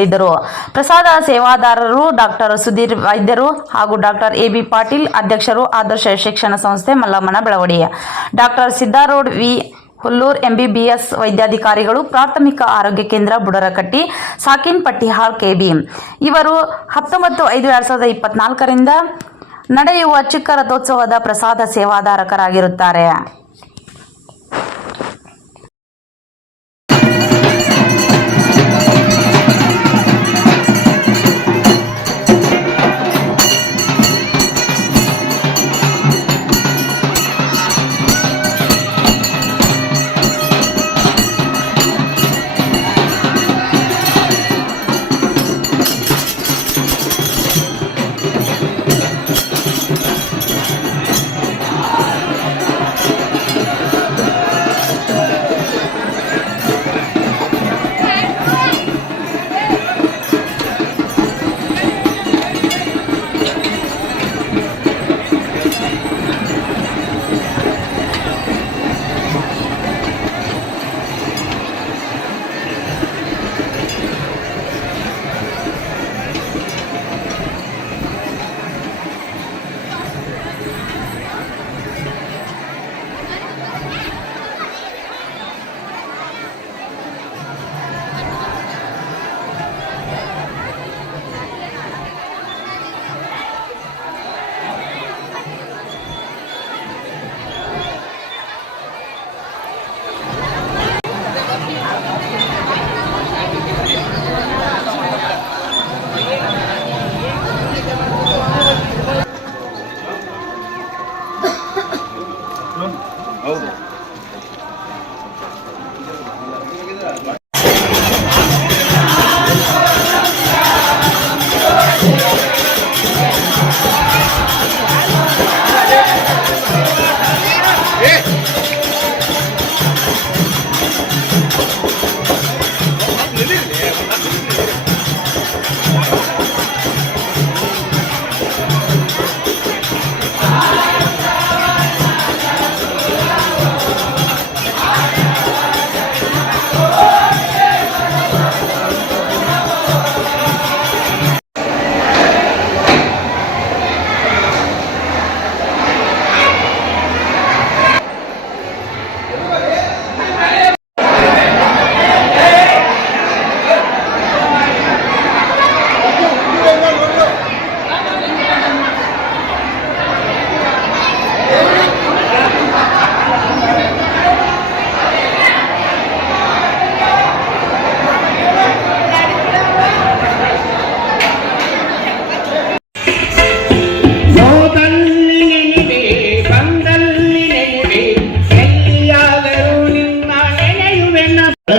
ಪಾಲ್ಗೊಂಡಿದ್ದರು ಪ್ರಸಾದ ಸೇವಾದಾರರು ಡಾಕ್ಟರ್ ಸುಧೀರ್ ವೈದ್ಯರು ಹಾಗೂ ಡಾಕ್ಟರ್ ಎ ಬಿ ಪಾಟೀಲ್ ಅಧ್ಯಕ್ಷರು ಆದರ್ಶ ಶಿಕ್ಷಣ ಸಂಸ್ಥೆ ಮಲ್ಲಮ್ಮನ Belavadi. Doctor Siddharod V. Hullur MBBS ವೈದ್ಯಾಧಿಕಾರಿಗಳು ಪ್ರಾಥಮಿಕ ಆರೋಗ್ಯ ಕೇಂದ್ರ ಬುಡರಕಟ್ಟಿ, ಸಾಕಿನ್ ಪಟ್ಟಿಹಾಲ್ ಕೆಬಿ ಇವರು ಹತ್ತೊಂಬತ್ತು ಐದು ಎರಡ್ ಸಾವಿರದ ಇಪ್ಪತ್ನಾಲ್ಕರಿಂದ ನಡೆಯುವ ಚಿಕ್ಕ ರಥೋತ್ಸವದ ಪ್ರಸಾದ ಸೇವಾದಾರಕರಾಗಿರುತ್ತಾರೆ.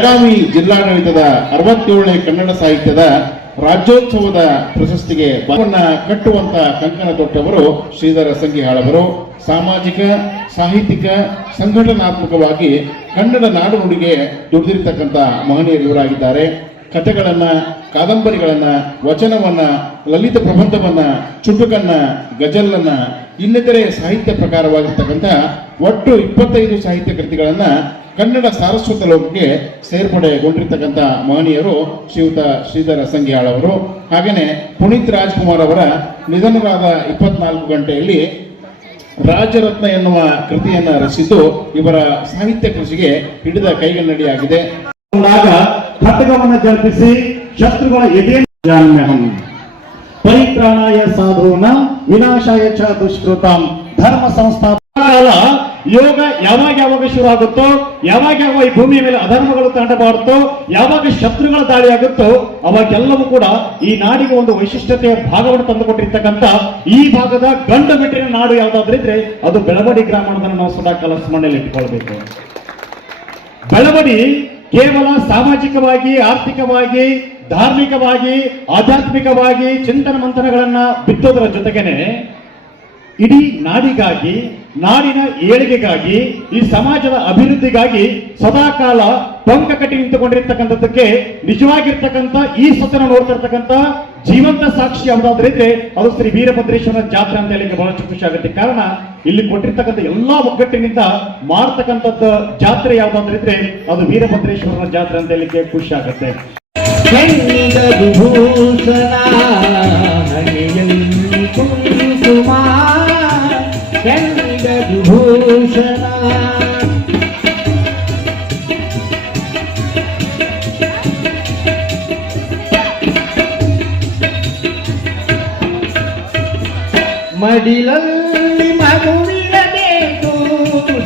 ಬೆಳಗಾವಿ ಜಿಲ್ಲಾಡಳಿತದ ಅರವತ್ತೇಳನೇ ಕನ್ನಡ ಸಾಹಿತ್ಯದ ರಾಜ್ಯೋತ್ಸವದ ಪ್ರಶಸ್ತಿಗೆ ಕಟ್ಟುವಂತ ಕಂಕಣ ತೊಟ್ಟವರು ಶ್ರೀಧರ ಸಂಗಿಹಾಳವರು ಸಾಮಾಜಿಕ, ಸಾಹಿತ್ಯಿಕ, ಸಂಘಟನಾತ್ಮಕವಾಗಿ ಕನ್ನಡ ನಾಡು ನುಡಿಗೆ ದುಡಿದಿರ್ತಕ್ಕಂಥ ಮಹನೀಯರು ಇವರಾಗಿದ್ದಾರೆ ಕಥೆಗಳನ್ನ ಕಾದಂಬರಿಗಳನ್ನು, ವಚನವನ್ನ, ಲಲಿತ ಪ್ರಬಂಧವನ್ನ, ಚುಟುಕನ್ನ, ಗಜಲನ್ನು, ಇನ್ನಿತರೆ ಸಾಹಿತ್ಯ ಪ್ರಕಾರವಾಗಿರ್ತಕ್ಕಂಥ ಒಟ್ಟು ಇಪ್ಪತ್ತೈದು ಸಾಹಿತ್ಯ ಕೃತಿಗಳನ್ನು ಕನ್ನಡ ಸಾರಸ್ವತ ಲೋಕಕ್ಕೆ ಸೇರ್ಪಡೆಗೊಂಡಿರ್ತಕ್ಕಂಥ ಮಹನೀಯರು ಶ್ರೀಯುತ ಶ್ರೀಧರ ಸಂಗ್ಯಾಳ್ ಅವರು. ಹಾಗೆಯೇ ಪುನೀತ್ ರಾಜ್ಕುಮಾರ್ ಅವರ ನಿಧನರಾದ ಇಪ್ಪತ್ನಾಲ್ಕು ಗಂಟೆಯಲ್ಲಿ ರಾಜರತ್ನ ಎನ್ನುವ ಕೃತಿಯನ್ನ ರಚಿಸಿದ್ದು ಇವರ ಸಾಹಿತ್ಯ ಕೃಷಿಗೆ ಹಿಡಿದ ಕೈಗನ್ನಡಿಯಾಗಿದೆ. ಆಗ ಖಡ್ಗವನ್ನು ಜಲ್ಪಿಸಿ ಶತ್ರುಗಳ ಎದೆ ಜಾಮ್ಯಹಂ ಪರಿತ್ರಾಣಾಯ ಸಾಧುನ ವಿನಾಶಾಯ ಚ ದುಷ್ಕೃತಂ. ಧರ್ಮ ಸಂಸ್ಥಾಪ ಯೋಗ ಯಾವಾಗ ಯಾವಾಗ ಶುರು ಆಗುತ್ತೋ ಯಾವಾಗ ಯಾವಾಗ ಈ ಭೂಮಿಯ ಮೇಲೆ ಅಧರ್ಮಗಳು ತಾಂಡಬಾರುತ್ತೋ ಯಾವಾಗ ಶತ್ರುಗಳ ದಾಳಿ ಆಗುತ್ತೋ, ಅವಾಗೆಲ್ಲವೂ ಕೂಡ ಈ ನಾಡಿಗೆ ಒಂದು ವೈಶಿಷ್ಟ್ಯತೆಯ ಭಾಗವನ್ನು ತಂದುಕೊಟ್ಟಿರ್ತಕ್ಕಂಥ ಈ ಭಾಗದ ಗಂಡು ಬಿಟ್ಟಿನ ನಾಡು ಯಾವ್ದಾದ್ರು ಇದ್ರೆ ಅದು ಬೆಳವಡಿ ಗ್ರಾಮವನ್ನು ನಾವು ಸದಾ ಕಾಲ ಸ್ಮರಣೆಯಲ್ಲಿ ಇಟ್ಕೊಳ್ಬೇಕು. ಬೆಳವಡಿ ಕೇವಲ ಸಾಮಾಜಿಕವಾಗಿ, ಆರ್ಥಿಕವಾಗಿ, ಧಾರ್ಮಿಕವಾಗಿ, ಆಧ್ಯಾತ್ಮಿಕವಾಗಿ ಚಿಂತನ ಮಂಥನಗಳನ್ನ ಬಿತ್ತೋದರ ಜೊತೆಗೇನೆ ಇಡೀ ನಾಡಿಗಾಗಿ, ನಾಡಿನ ಏಳಿಗೆಗಾಗಿ, ಈ ಸಮಾಜದ ಅಭಿವೃದ್ಧಿಗಾಗಿ ಸದಾಕಾಲ ಪಂಕ ಕಟ್ಟಿ ನಿಂತುಕೊಂಡಿರ್ತಕ್ಕಂಥದ್ದಕ್ಕೆ ನಿಜವಾಗಿರ್ತಕ್ಕಂಥ ಈ ಸತನ ನೋಡ್ತಾ ಇರ್ತಕ್ಕಂಥ ಜೀವಂತ ಸಾಕ್ಷಿ ಯಾವುದಾದ್ರೂ ಇದ್ರೆ ಅದು ಶ್ರೀ ವೀರಭದ್ರೇಶ್ವರ ಜಾತ್ರೆ ಅಂತ ಹೇಳಿ ಬಹಳಷ್ಟು ಖುಷಿ ಆಗುತ್ತೆ. ಕಾರಣ, ಇಲ್ಲಿ ಕೊಟ್ಟಿರ್ತಕ್ಕಂತ ಎಲ್ಲಾ ಒಗ್ಗಟ್ಟಿನಿಂದ ಮಾಡ್ತಕ್ಕಂಥದ್ದು ಜಾತ್ರೆ ಯಾವುದಾದ್ರೂ ಇದ್ರೆ ಅದು ವೀರಭದ್ರೇಶ್ವರನ ಜಾತ್ರೆ ಅಂತ ಹೇಳಿಕ್ಕೆ ಖುಷಿ ಆಗುತ್ತೆ. ಮಡಿಲಲ್ಲಿ ಮಗುವಿರಬೇಕು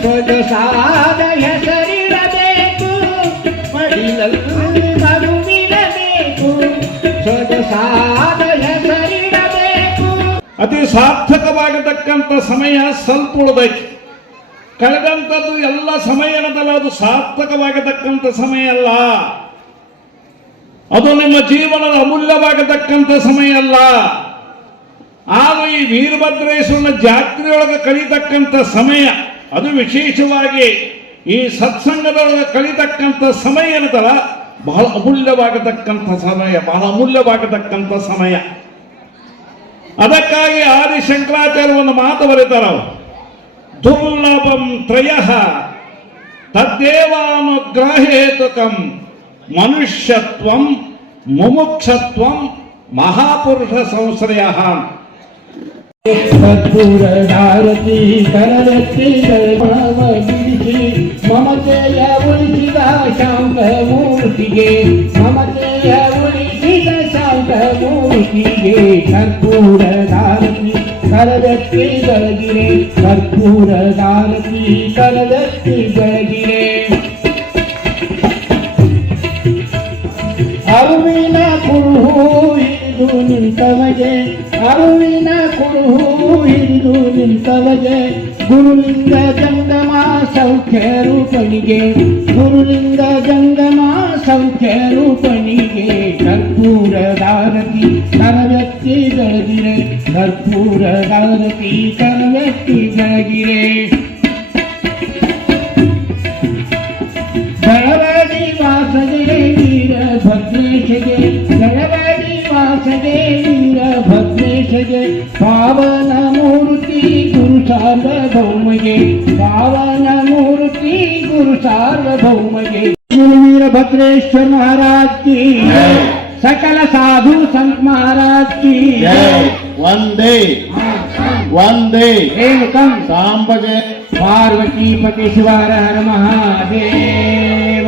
ಸೊಗಸಾದ ಹೆಸರಿರಬೇಕು. ಮಡಿಲಲ್ಲಿ ಮಗುವಿರಬೇಕು ಸೊಗಸಾದ ಹೆಸರಿರಬೇಕು. ಅತಿ ಸಾರ್ಥಕವಾಗಿರ್ತಕ್ಕಂಥ ಸಮಯ ಸ್ವಲ್ಪ ಉಳಿದೈತಿ. ಕಳೆದಂಥದ್ದು ಎಲ್ಲ ಸಮಯ ಅದು ಸಾರ್ಥಕವಾಗಿರ್ತಕ್ಕಂಥ ಸಮಯ ಅಲ್ಲ. ಅದು ನಿಮ್ಮ ಜೀವನದ ಅಮೂಲ್ಯವಾಗಿರ್ತಕ್ಕಂಥ ಸಮಯ ಅಲ್ಲ. ಈ ವೀರಭದ್ರೇಶ್ವರನ ಜಾತ್ರೆಯೊಳಗೆ ಕಳೀತಕ್ಕಂಥ ಸಮಯ, ಅದು ವಿಶೇಷವಾಗಿ ಈ ಸತ್ಸಂಗದೊಳಗೆ ಕಳೀತಕ್ಕಂಥ ಸಮಯ ಏನದಲ್ಲ, ಬಹಳ ಅಮೂಲ್ಯವಾಗತಕ್ಕಂಥ ಸಮಯ, ಬಹಳ ಅಮೂಲ್ಯವಾಗತಕ್ಕಂಥ ಸಮಯ. ಅದಕ್ಕಾಗಿ ಆದಿ ಶಂಕರಾಚಾರ್ಯ ಒಂದು ಮಾತು ಬರೀತಾರ ದುರ್ಲಭಂ ತ್ರಯ ತದ್ದೇವಾನುಗ್ರಹೇತುಕಂ ಮನುಷ್ಯತ್ವಂ ಮುಮುಕ್ಷತ್ವಂ ಮಹಾಪುರುಷ ಸಂಶ್ರಯ. ಕರ್ಪೂರದಾರತಿ ಕರರತ್ತಿ ಬಿಡಿಸಿ ಮಮತೆಯ ಉಳಿಸಿದ ಶಾಂತ ಮೂರ್ತಿಗೆ ಮಮತೆಯ ಉಳಿಸಿದ ಶಾಂತ ಮೂರ್ತಿಗೆ ಕರ್ಪೂರದಾರತಿ ಕರದತ್ತಿ ಬೆಳಗಿರೆ ಕರ್ಪೂರದಾರತಿ ಕರದತ್ತಿ ಬೆಳಗಿರೆ ಅರುವಿನ ಕುರುಹು ಹಿಡಿದು ನಿಂತವಗೆ ಅರುವಿನ ಕುರುಹು ಇಂದು ನಿಂತವಗೆ ಗುರುಲಿಂಗ ಜಂಗಮ ಸೌಖ್ಯ ರೂಪಣಿಗೆ ಗುರುಲಿಂಗ ಜಂಗಮ ಸೌಖ್ಯ ರೂಪನಿಗೆ. ಕರ್ಪೂರದಾರತಿ ಕರವ್ಯಕ್ತಿ ಬೆಳಗಿರೆ ಕರ್ಪೂರದಾರತಿ ಕರವ್ಯಕ್ತಿ ಬೆಳಗಿರೆ ವಾಸಗೆ ವೀರ ಭದ್ರೇಶಗೆ. ಬೆಳವಾಡಿ ವಾಸಗೆ ವೀರ ಗಣೇಶಗೆ ಪಾವನ ಮೂರ್ತಿ ಗುರು ಸಾರ್ವಭೌಮಗೆ ಪಾವನ ಮೂರ್ತಿ ಗುರು ಸಾರ್ವಭೌಮಗೆ ಗುರುವೀರ ಭದ್ರೇಶ್ವರ ಮಹಾರಾಜ್ ಕಿ ಸಕಲ ಸಾಧು ಸಂತ ಮಹಾರಾಜ್ ಕಿ ಒಂದೇ ಒಂದೇ ಏಕಂ ಸಾಂಬಗೆ ಪಾರ್ವತಿ ಪತಿ ಶಿವಾರ ಹರ ಮಹಾದೇವ.